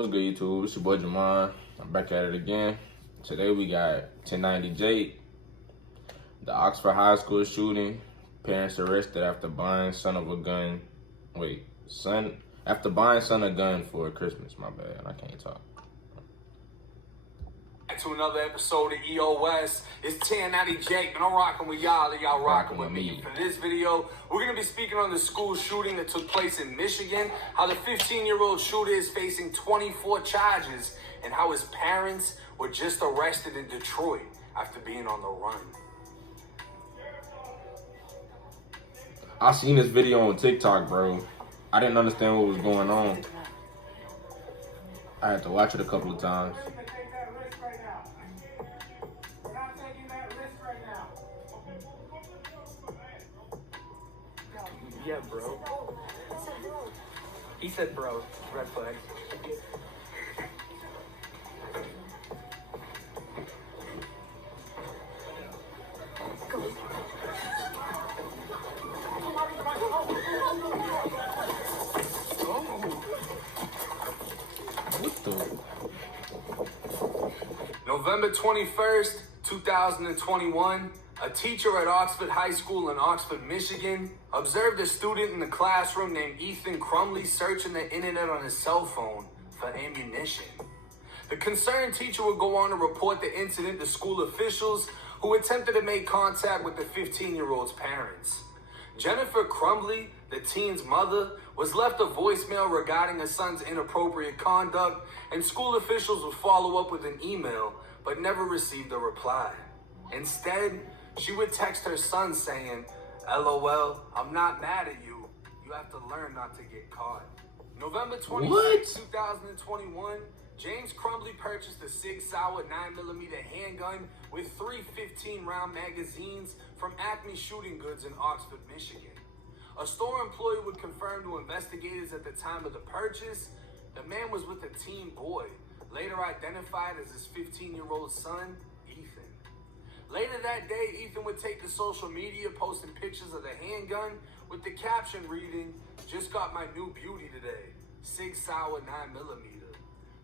What's good, YouTube? It's your boy Jamon. I'm back at it again. Today we got 1090 Jake, the Oxford High School shooting, parents arrested after buying son a gun for Christmas. My bad, I can't talk. Back to another episode of EOS. It's 1090 Jake, and I'm rocking with y'all, and y'all rocking with me. For this video, we're going to be speaking on the school shooting that took place in Michigan, how the 15-year-old shooter is facing 24 charges, and how his parents were just arrested in Detroit after being on the run. I seen this video on TikTok, bro. I didn't understand what was going on. I had to watch it a couple of times. Yeah, bro. He said bro. Red flag. What the? November 21st, 2021, a teacher at Oxford High School in Oxford, Michigan, observed a student in the classroom named Ethan Crumley searching the internet on his cell phone for ammunition. The concerned teacher would go on to report the incident to school officials, who attempted to make contact with the 15-year-old's parents. Jennifer Crumley, the teen's mother, was left a voicemail regarding her son's inappropriate conduct, and school officials would follow up with an email, but never received a reply. Instead, she would text her son saying, "LOL, I'm not mad at you. You have to learn not to get caught." November 26, 2021, James Crumley purchased a Sig Sauer 9mm handgun with 3 15-round magazines from Acme Shooting Goods in Oxford, Michigan. A store employee would confirm to investigators at the time of the purchase, the man was with a teen boy, later identified as his 15-year-old son, Ethan. Later that day, Ethan would take to social media, posting pictures of the handgun with the caption reading, "Just got my new beauty today, Sig Sauer 9mm.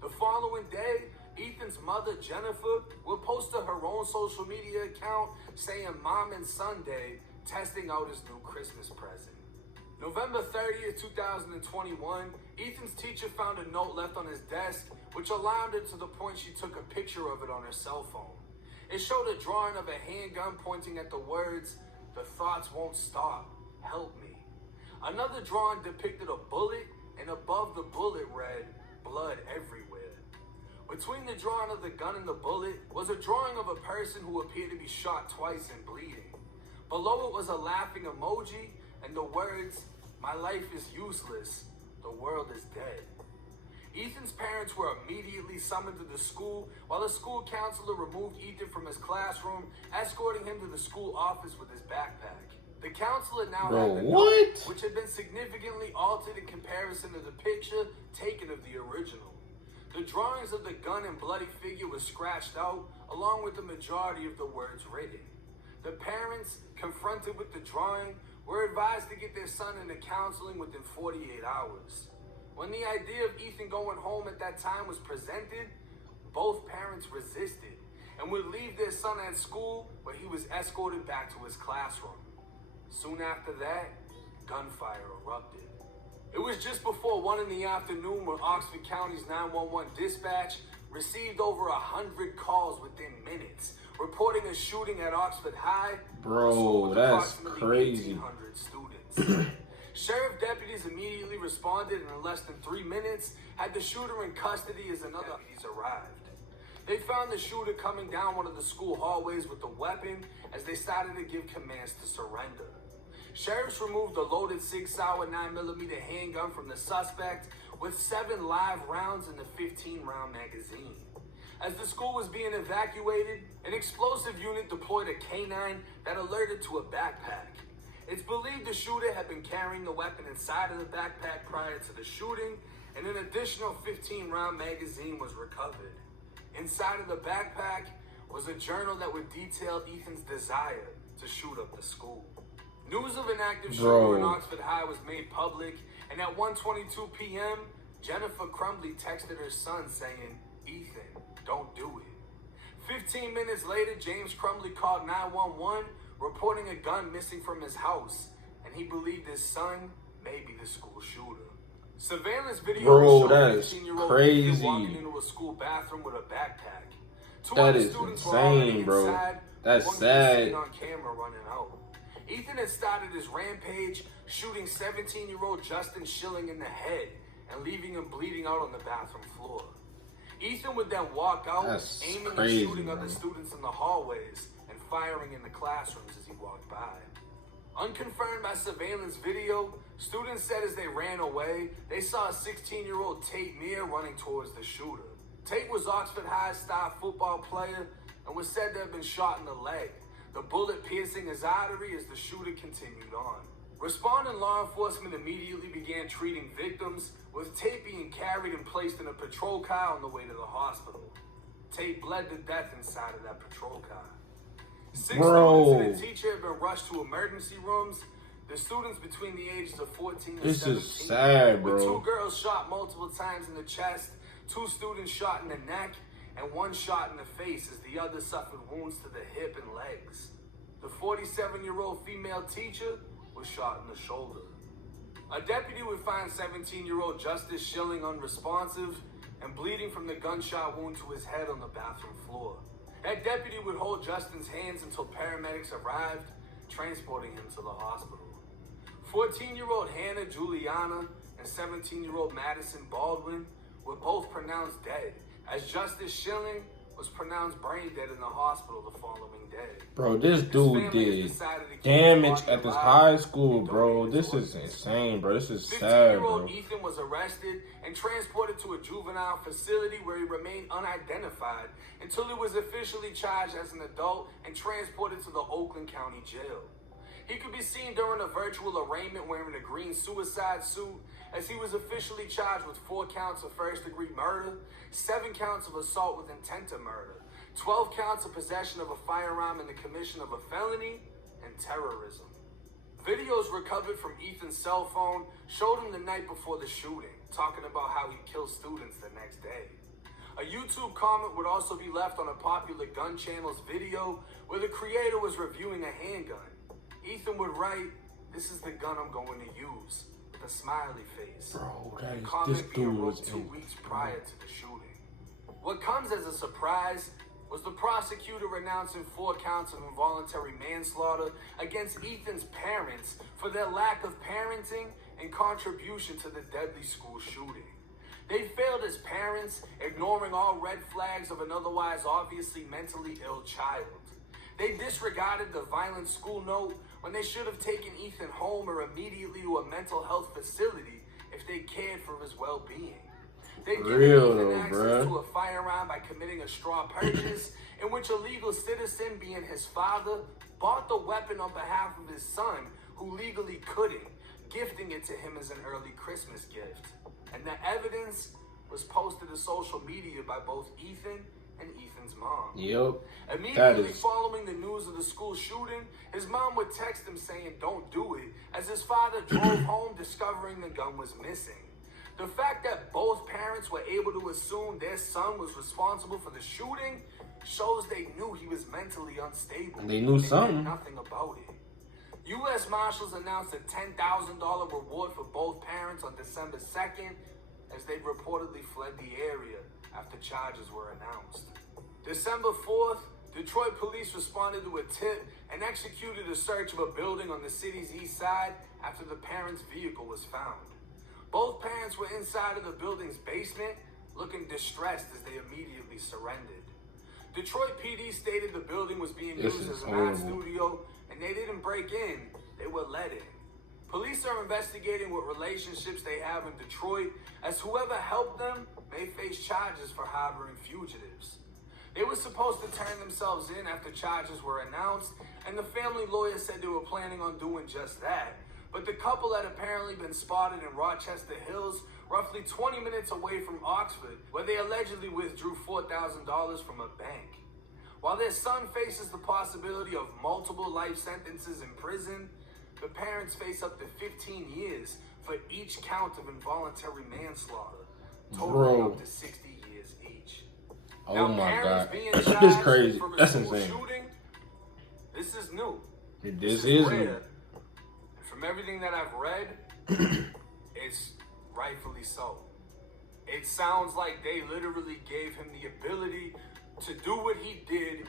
The following day, Ethan's mother, Jennifer, would post to her own social media account saying Mom and Son Day, testing out his new Christmas present. November 30th, 2021, Ethan's teacher found a note left on his desk, which alarmed her to the point she took a picture of it on her cell phone. It showed a drawing of a handgun pointing at the words, "The thoughts won't stop, help me." Another drawing depicted a bullet, and above the bullet read, "Blood everywhere." Between the drawing of the gun and the bullet was a drawing of a person who appeared to be shot twice and bleeding. Below it was a laughing emoji and the words, "My life is useless, the world is dead." Ethan's parents were immediately summoned to the school, while the school counselor removed Ethan from his classroom, escorting him to the school office with his backpack. The counselor now had the note, which had been significantly altered in comparison to the picture taken of the original. The drawings of the gun and bloody figure were scratched out, along with the majority of the words written. The parents, confronted with the drawing, were advised to get their son into counseling within 48 hours. When the idea of Ethan going home at that time was presented, both parents resisted and would leave their son at school, where he was escorted back to his classroom. Soon after that, gunfire erupted. It was just before 1 in the afternoon when Oxford County's 911 dispatch received over 100 calls within minutes, reporting a shooting at Oxford High. Bro, that's crazy. 1,800 students. Sheriff deputies immediately responded, and in less than 3 minutes, had the shooter in custody as another deputies arrived. They found the shooter coming down one of the school hallways with a weapon as they started to give commands to surrender. Sheriffs removed the loaded Sig Sauer 9mm handgun from the suspect with 7 live rounds in the 15-round magazine. As the school was being evacuated, an explosive unit deployed a K-9 that alerted to a backpack. It's believed the shooter had been carrying the weapon inside of the backpack prior to the shooting, and an additional 15-round magazine was recovered. Inside of the backpack was a journal that would detail Ethan's desire to shoot up the school. News of an active shooter in Oxford High was made public, and at 1:22 p.m., Jennifer Crumbley texted her son saying, "Ethan, don't do it." 15 minutes later, James Crumbley called 911, reporting a gun missing from his house, and he believed his son may be the school shooter. Surveillance video showed 15-year-old Ethan walking into a school bathroom with a backpack. That is insane, bro. Inside, that's sad. Seen on camera running out. Ethan had started his rampage, shooting 17-year-old Justin Schilling in the head and leaving him bleeding out on the bathroom floor. Ethan would then walk out, aiming and shooting other students in the hallways and firing in the classrooms as he walked by. Unconfirmed by surveillance video, students said as they ran away, they saw a 16-year-old Tate Meir running towards the shooter. Tate was Oxford High's star football player and was said to have been shot in the leg, the bullet piercing his artery as the shooter continued on. Responding law enforcement immediately began treating victims, with Tate being carried and placed in a patrol car on the way to the hospital. Tate bled to death inside of that patrol car. 6 students and a teacher have been rushed to emergency rooms. The students between the ages of 14 and 17. This is sad, bro. With 2 girls shot multiple times in the chest, 2 students shot in the neck, and 1 shot in the face as the other suffered wounds to the hip and legs. The 47-year-old female teacher was shot in the shoulder. A deputy would find 17-year-old Justice Schilling unresponsive and bleeding from the gunshot wound to his head on the bathroom floor. That deputy would hold Justin's hands until paramedics arrived, transporting him to the hospital. 14-year-old Hannah Juliana and 17-year-old Madison Baldwin were both pronounced dead, as Justice Schilling was pronounced brain dead in the hospital the following day. Bro, this dude did damage at this high school, bro. This is insane, bro. This is sad, bro. 15-year-old Ethan was arrested and transported to a juvenile facility where he remained unidentified until he was officially charged as an adult and transported to the Oakland County Jail. He could be seen during a virtual arraignment wearing a green suicide suit, as he was officially charged with 4 counts of first-degree murder, 7 counts of assault with intent to murder, 12 counts of possession of a firearm in the commission of a felony, and terrorism. Videos recovered from Ethan's cell phone showed him the night before the shooting, talking about how he killed students the next day. A YouTube comment would also be left on a popular gun channel's video where the creator was reviewing a handgun. Ethan would write, "This is the gun I'm going to use," with a smiley face. Bro, this dude was 2 weeks prior to the shooting. What comes as a surprise was the prosecutor announcing 4 counts of involuntary manslaughter against Ethan's parents for their lack of parenting and contribution to the deadly school shooting. They failed as parents, ignoring all red flags of an otherwise obviously mentally ill child. They disregarded the violent school note when they should have taken Ethan home or immediately to a mental health facility if they cared for his well-being. They gave Ethan access to a firearm by committing a straw purchase in which a legal citizen, being his father, bought the weapon on behalf of his son who legally couldn't, gifting it to him as an early Christmas gift. And the evidence was posted to social media by both Ethan and Ethan's mom. Yep. Immediately following the news of the school shooting, his mom would text him saying, "Don't do it," as his father drove home discovering the gun was missing. The fact that both parents were able to assume their son was responsible for the shooting shows they knew he was mentally unstable. They knew something. Did nothing about it. U.S. Marshals announced a $10,000 reward for both parents on December 2nd as they reportedly fled the area after charges were announced. December 4th, Detroit police responded to a tip and executed a search of a building on the city's east side after the parents' vehicle was found. Both parents were inside of the building's basement, looking distressed as they immediately surrendered. Detroit PD stated the building was being used as an art studio and they didn't break in, they were let in. Police are investigating what relationships they have in Detroit, as whoever helped them may face charges for harboring fugitives. They were supposed to turn themselves in after charges were announced, and the family lawyer said they were planning on doing just that. But the couple had apparently been spotted in Rochester Hills, roughly 20 minutes away from Oxford, where they allegedly withdrew $4,000 from a bank. While their son faces the possibility of multiple life sentences in prison, the parents face up to 15 years for each count of involuntary manslaughter, totaling Bro. up to 60 years each. Oh Now, my parents God. being This charged crazy. for a That's school insane. shooting, this is new. This is rare. new. And from everything that I've read, it's rightfully so. It sounds like they literally gave him the ability to do what he did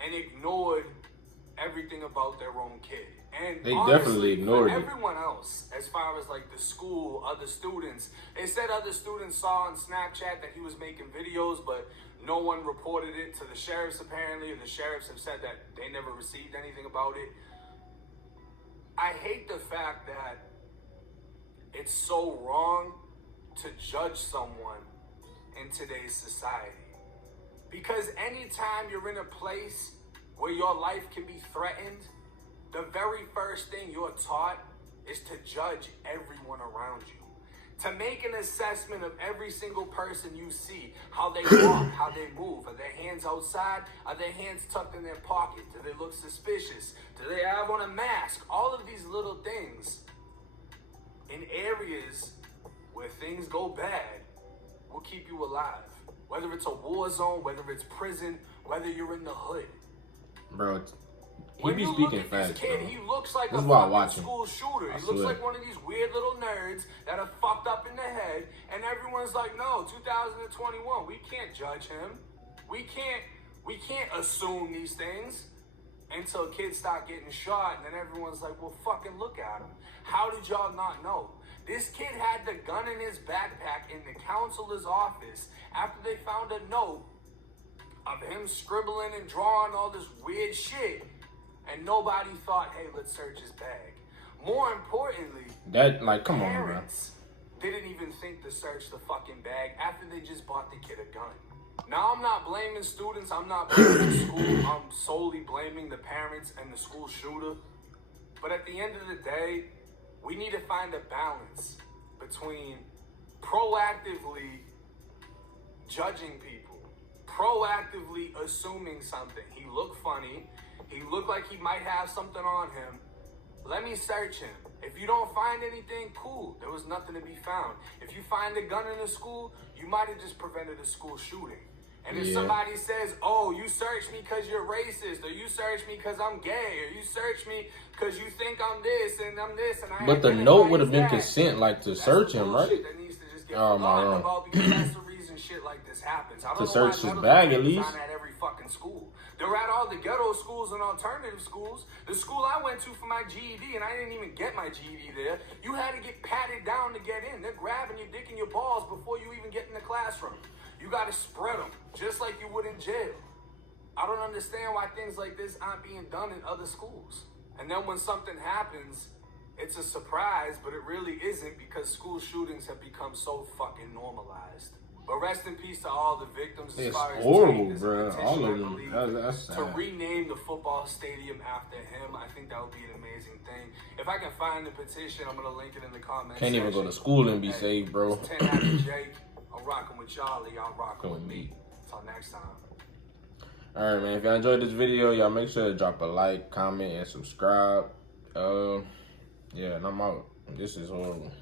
and ignored everything about their own kid. And They honestly, definitely ignored for it. everyone else, as far as like the school, other students, they said other students saw on Snapchat that he was making videos, but no one reported it to the sheriffs apparently, and the sheriffs have said that they never received anything about it. I hate the fact that it's so wrong to judge someone in today's society. Because anytime you're in a place where your life can be threatened, the very first thing you're taught is to judge everyone around you. To make an assessment of every single person you see, how they walk, how they move. Are their hands outside? Are their hands tucked in their pocket? Do they look suspicious? Do they have on a mask? All of these little things in areas where things go bad will keep you alive. Whether it's a war zone, whether it's prison, whether you're in the hood. Bro, he When be you speaking look at this fast, kid, bro. he looks like This a is why I fucking watch him. school shooter. I He looks swear. like one of these weird little nerds that are fucked up in the head, and everyone's like, no, 2021, we can't judge him. We can't assume these things until kids start getting shot, and then everyone's like, well, fucking look at him. How did y'all not know? This kid had the gun in his backpack in the counselor's office after they found a note of him scribbling and drawing all this weird shit, and nobody thought, hey, let's search his bag. More importantly, That, like, come on, bro. parents didn't even think to search the fucking bag after they just bought the kid a gun. Now, I'm not blaming students, I'm not blaming the school, I'm solely blaming the parents and the school shooter. But at the end of the day, we need to find a balance between proactively judging people, proactively assuming something. He looked funny. He looked like he might have something on him. Let me search him. If you don't find anything, cool. There was nothing to be found. If you find a gun in a school, you might have just prevented a school shooting. And if somebody says, oh, you searched me because you're racist, or you searched me because I'm gay, or you searched me because you think I'm this and I'm this, and I But the note would have been consent, like, to search him, right? That needs to just get Oh, my forgotten God. about, because that's the reason shit like this happens. I don't To know search why his none of bag, the at kids least. aren't at every fucking school. They're at all the ghetto schools and alternative schools. The school I went to for my GED, and I didn't even get my GED there, you had to get patted down to get in. They're grabbing your dick and your balls before you even get in the classroom. You got to spread them, just like you would in jail. I don't understand why things like this aren't being done in other schools. And then when something happens, it's a surprise, but it really isn't, because school shootings have become so fucking normalized. But rest in peace to all the victims. As It's far as horrible, there's a bro. petition, All I of them. believe, That's to sad. rename the football stadium after him. I think that would be an amazing thing. If I can find the petition, I'm going to link it in the comments. Can't even go to school and be safe, bro. It's 10 after Jake. I'm rocking with y'all, and y'all rocking with me. Until next time. Alright, man. If y'all enjoyed this video, y'all make sure to drop a like, comment, and subscribe. Yeah, and I'm out. This is horrible.